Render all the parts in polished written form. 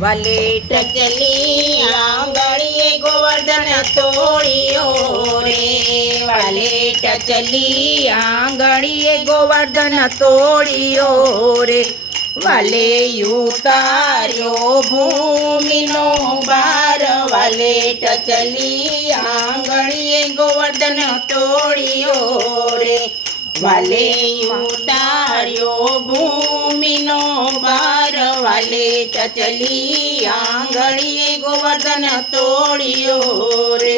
વાલે ટચલી આંગળીએ ગોવર્ધન તોડ્યો રે, વાલે ટચલી આંગળીએ ગોવર્ધન તોડ્યો રે, વાલે ઉતાર્યો ભૂમિનો ભાર, વાલે ટચલી આંગળીએ ગોવર્ધન તોડ્યો રે, વાલે ઉતાર્યો ભૂમિનો ભાર, વાલે ટચલી આંગળીએ ગોવર્ધન તોડ્યો રે,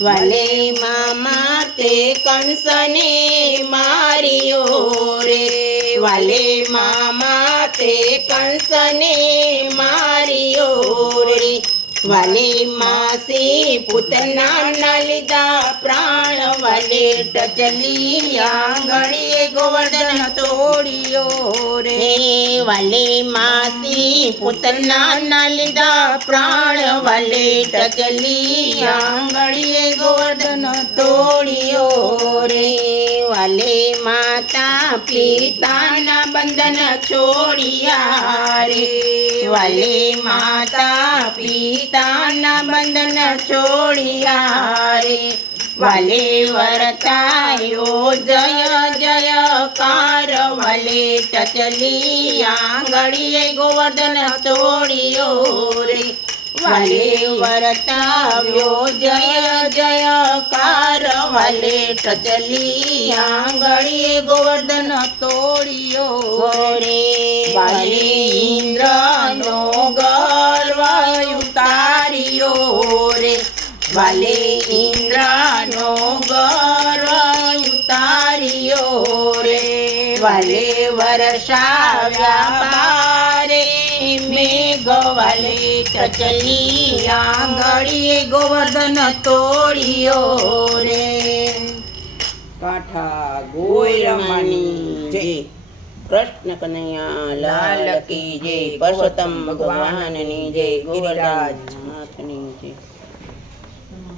વાલે મામા તે કંસને માર્યો રે, વાલે મામા તે કંસને માર્યો રે, વાલે માસી પૂતનાના લીધા પ્રાણ, વાલે ટચલી આંગળીએ ગોવર્ધન તોડ્યો રે, વાલે માસી પૂતનાના લીધા પ્રાણ, વાલે ટચલી આંગળીએ ગોવર્ધન તોડ્યો રે, વાલે માતા પિતાના બંધન છોડ્યા રે, વાલે માતા પિતાના બંધન છોડ્યા રે, વાલે વર્તાયો જય જયકાર, વાલે ટચલી આંગળીએ ગોવર્ધન તોડ્યો રે, વાલે વર્તાવ્યો જય જયકાર, વાલે ટચલી આંગળીએ ગોવર્ધન તોડ્યો રે, વાલે ઇન્દ્રનો ગર્વ ઉતાર્યો રે, વાલે ઇન્દ્રનો ગર્વ ઉતાર્યો રે, વાલે વર્ષાવ્યા પારે મેઘ, વાલે ટચલી આંગળીએ ગોવર્ધન તોડ્યો રે. કાંઠા ગોયરમાની જય. કૃષ્ણ કનૈયા લાલ કી જય. પરસોત્તમ ભગવાનની જય. ગોવર્ધન નાથની જય.